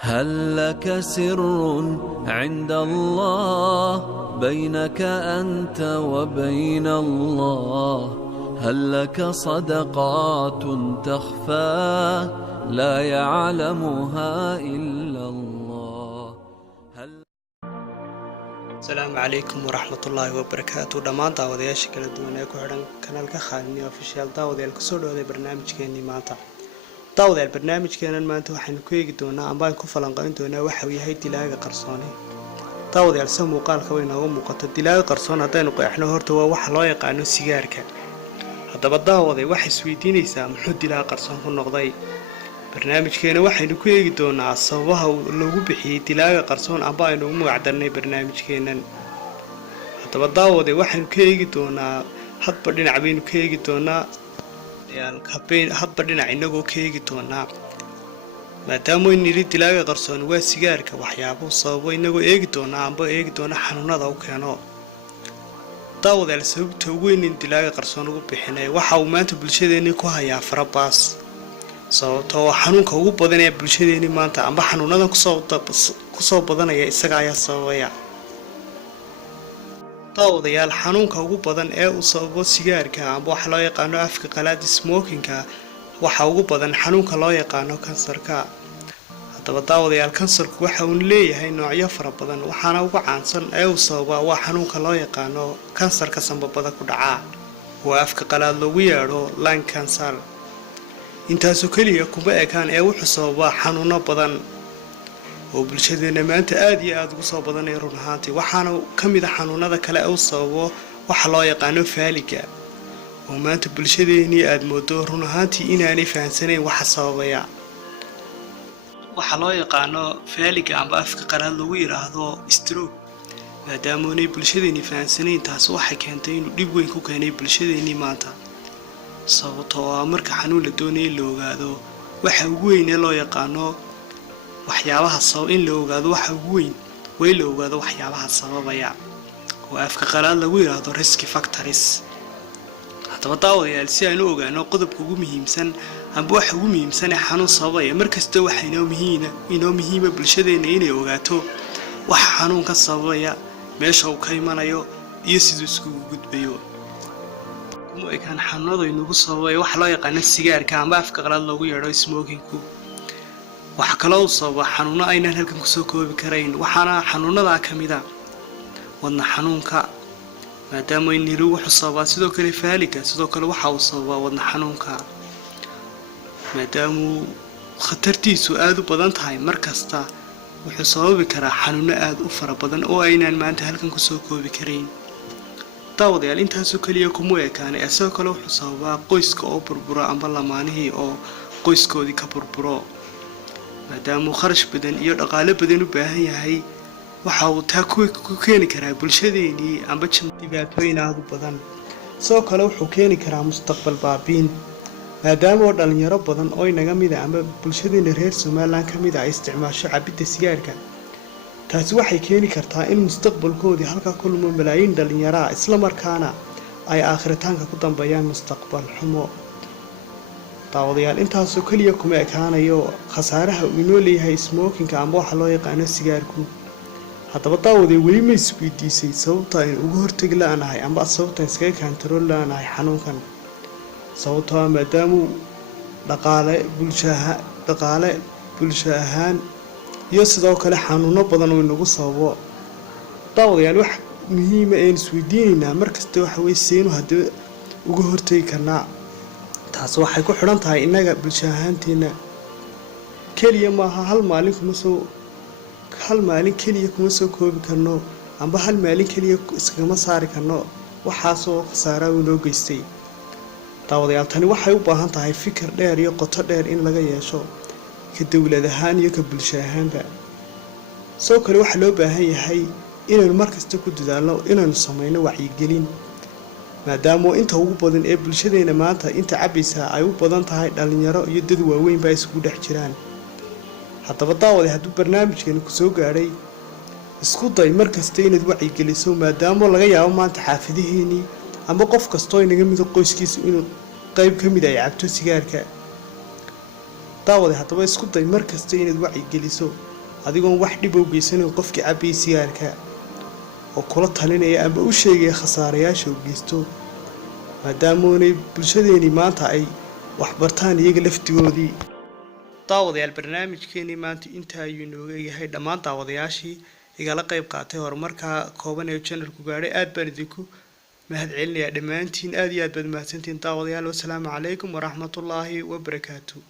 هل لك سر عند الله بينك أنت وبين الله؟ هل لك صدقات تخفى لا يعلمها إلا الله؟ السلام عليكم ورحمة الله وبركاته. دمان داودياش kala duwan ee ku xiran kanaalka Khalni Official daawadeel ku soo dhawaday barnaamijkeennii maanta. Daawadeel barnaamijkeenan maanta waxaan ku eegi doonaa ama aan ku falanqayn doonaa waxa uu yahay dilaaga qarsoon. Daawadeel soo muuqaalka way nooga muuqato dilaaga qarsoon hadaynu qeexno horta waa waxa loo yaqaan sigaarka. Haddaba daawaday waxa isweydiinaysaa muxuu dilaaga qarsoon ku noqday? barnaamijkeena waxaynu ku eegi doonaa sababaha lagu bixiyay dilaaga qarsoon amba aynu ugu magac darnay barnaamijkeenan. Haddaba daawaday waxaynu ka eegi doonaa hadba dhinac baynu ka eegi doonaa hadba dhinac inagoo ka eegi doonaa maadaama in yiri dilaaga qarsoon waa sigaarka waxyaabo sababo inagoo eegi doonaa amba eegi doonaa xanuunada uu keeno. daawaday sababta ugu weyn in dilaaga qarsoon ugu bixinay waxa uu maanta bulshadeena ku hayaa farabaas sababtoo xanuunka ugu badan ee bulshadeena maanta amba xanuunada ku soo badanaya isaga ayaa sababaya. daawadayaal xanuunka ugu badan ee uu sababo sigaarka amba waxa loo yaqaan afka qalaad smokinga waxa ugu badan xanuunka loo yaqaan kansarka. haddaba daawadayaal kansarku waxa uu leeyahay noocyo fara badan waxaana ugu caansan ee uu sababa waa xanuunka loo yaqaan kansarka sanbabada ku dhaca oo afka qalaad lagu yeero lung cancer. intaas oo kaliya kuma ekaan ee wuxuu sababaa xanuuno badan oo bulshadeena maanta aad iyo aad ugu soo badanay run ahaantii waxaana kamid ah xanuunada kale oo sababo waxa loo yaqaan faaliga oo maanta bulshadeena aad moodo run ahaantii inaanay fahansanayn waxa sababaya. waxa loo yaqaan faaliga amba afka qalaad lagu yiraahdo stroke maadaama ay bulshadeena fahansanayn taas waxay keentay inuu dhib weyn ku keenay bulshadeena maanta sababtoo marka xanuun la doonayo la ogaado waxa ugu weyn ee loo yaqaano waxyaabaha sabab in la ogaado waxa ugu weyn way la ogaado waxyaabaha sababaya oo afka qalaad lagu yiraahdo risk factors. haddaba daawadayaal si aynu ogaano qodobka ugu muhiimsan amba waxa ugu muhiimsan ee xanuun sababaya markasta waxa inoo muhiima bulshadeena inay ogaato waxa xanuunka sababaya meesha uu ka imanayo iyo sidoo isku gudbayo. kuma ekaan xanuunada inagu sababay waxa loo yaqaan sigaarka amba afka qalaad lagu yeero smokingku waxa kale oo sababa xanuuno aynaan halkan ku soo koobi karayn waxaana xanuunada kamid ah wadna xanuunka maadaama in yiri wuxuu sababa sidoo kale faaliga sidoo kale waxa uu sababa wadna xanuunka maadaama khatartiisu aad u badan tahay markasta wuxuu sababi karaa xanuuno aad u fara badan oo aynaan maanta halkan ku soo koobi karayn. daawadyaal intaas oo kaliya kuma ekaan asoo kale wuxuu sababaa qoyska oo burbura amba lamaanihii oo qoyskoodii ka burburo maadaama kharash badan iyo dhaqaale badan u baahan yahay waxa uu taa ku keeni karaa bulshadeena amba dhibaatooyin aad u badan. soo kale wuxuu keeni karaa mustaqbal baabiin maadaama dhalinyaro badan oo inaga mid ah amba bulshadeena reer Soomaaliland ka mid ah isticmaasho cabida sigaarka taasi waxay keeni kartaa in mustaqbalkoodii halka kulmo malaayiin dhalinyaro isla markaana ay aakhiritaanka ku dambeeyaan mustaqbal xumo. daawadayaal intaas oo kaliya kuma ekaanayo khasaaraha uu inoo leeyahay smokinga amba waxa loo yaqaan sigaarku. haddaba daawaday weli ma isweydiisay sababta ay ugu hortagi laanahay amba sababta iskaga kantarool laanahay xanuunkan sababtoo maadaama dhaqaale bulsho ahaan iyo sidoo kale xanuuno badan oo inagu sababo. daawadayaal wax muhiim ah ee isweydiinayna markasta waxa way seenu hadii ugu hortagi karnaa taas waxay ku xiran tahay inaga bulsho ahaanteena kaliya maaha hal maalin kaliya kuma soo koobi karno amba hal maalin kaliya iskama saari karno waxaasoo khasaaro inoo geystay. daawadayaal tani waxay u baahan tahay fikir dheer iyo qoto dheer in laga yeesho ka dawlad ahaan iyo ka bulsho ahaanba. soo kale waxa loo baahan yahay inaan markasta ku dadaalno inaan sameeyno wacyigelin maadaama inta ugu badan ee bulshadeena maanta inta cabaysa ay u badan tahay dhalinyaro iyo dad waaweyn baa isku dhex jiraan. haddaba daawaday hadduu barnaamijkan ku soo gaaray isku day markasta inaad wacyigeliso maadaama laga yaabo maanta xaafidihiini amba qof kasto inaga mid qoyskiisa inuu qayb ka mid ay cabto sigaarka. daawada haddaba isku day markasta inaad wacyi geliso adigoon wax dhib u geysanayn qofkii cabay sigaarka oo kula talinaya ama u sheegaya khasaarayaasha uu geysto maadaama oonay bulshadeeni maanta ay wax bartaan iyaga laftigoodii daawadayaal barnaamijkeeni maanta inta ayuu inooga yahay dhammaan daawadayaashii igala qayb qaatay horumarka kooban ee channelku gaadhay aad baan idinku mahadcelinayaa dhammaantiin aad iyo aad baad mahadsantihiin daawadayaal wassalaamu calaykum waraxmatullaahi wabarakaatuh